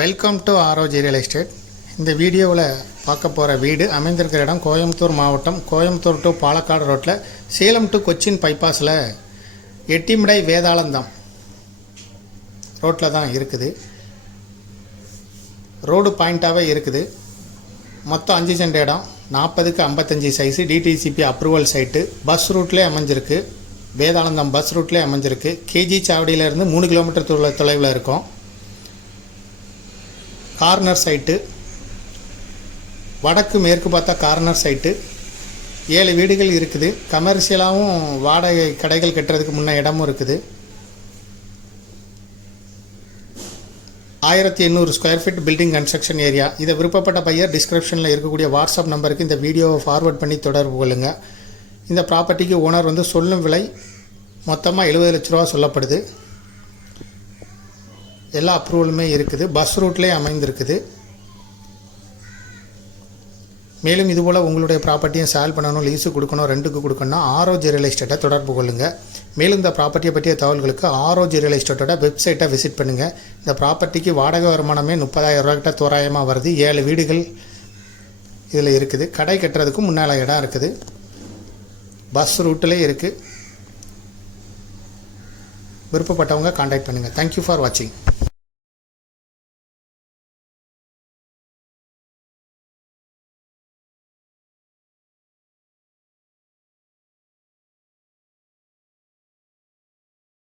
Welcome to ஆரோஜி real estate. இந்த வீடியோவில் பார்க்க போகிற வீடு அமைந்திருக்கிற இடம் கோயம்புத்தூர் மாவட்டம், கோயம்புத்தூர் டு பாலக்காடு ரோட்டில், சேலம் டு கொச்சின் பைபாஸில் எட்டிமடை வேதாளந்தம் ரோட்டில் தான் இருக்குது. ரோடு பாயிண்ட்டாகவே இருக்குது. மொத்தம் 5 சென்ட் இடம், 40க்கு 55 size, DTCP approval site, bus ரூட்லேயே அமைஞ்சிருக்கு. வேதாளந்தம் பஸ் ரூட்லேயே அமைஞ்சிருக்கு. கேஜி சாவடியிலேருந்து 3 கிலோமீட்டர் தொலைவில் இருக்கும். கார்னர் சைட்டு, வடக்கு மேற்கு பார்த்தா கார்னர் சைட்டு. 7 வீடுகள் இருக்குது. கமர்ஷியலாகவும் வாடகை கடைகள் கட்டுறதுக்கு முன்ன இடமும் இருக்குது. 1800 square feet building construction area. இதை விருப்பப்பட்ட பையர் டிஸ்கிரிப்ஷனில் இருக்கக்கூடிய வாட்ஸ்அப் நம்பருக்கு இந்த வீடியோவை ஃபார்வர்ட் பண்ணி தொடர்பு கொள்ளுங்கள். இந்த ப்ராப்பர்ட்டிக்கு ஓனர் சொல்லும் விலை மொத்தமாக 70 லட்ச ரூபா சொல்லப்படுது. எல்லா அப்ரூவலுமே இருக்குது. பஸ் ரூட்லேயே அமைந்திருக்குது. மேலும் இதுபோல் உங்களுடைய ப்ராப்பர்ட்டியை சேல் பண்ணணும், லீஸு கொடுக்கணும், ரெண்டுக்கு கொடுக்கணும்னா ஆரோஜி ரியல் எஸ்டேட்டை தொடர்பு கொள்ளுங்கள். மேலும் இந்த ப்ராப்பர்ட்டியை பற்றிய தகவல்களுக்கு ஆரோஜி ரியல் எஸ்டேட்டோட வெப்சைட்டை விசிட் பண்ணுங்கள். இந்த ப்ராப்பர்ட்டிக்கு வாடகை வருமானமே 30,000 ரூபாய்கிட்ட தோராயமாக வருது. 7 வீடுகள் இதில் இருக்குது. கடை கட்டுறதுக்கும் முன்னால் இடம் இருக்குது. பஸ் ரூட்டிலே இருக்குது. விருப்பப்பட்டவங்க கான்டாக்ட் பண்ணுங்கள். தேங்க்யூ ஃபார் வாட்சிங்.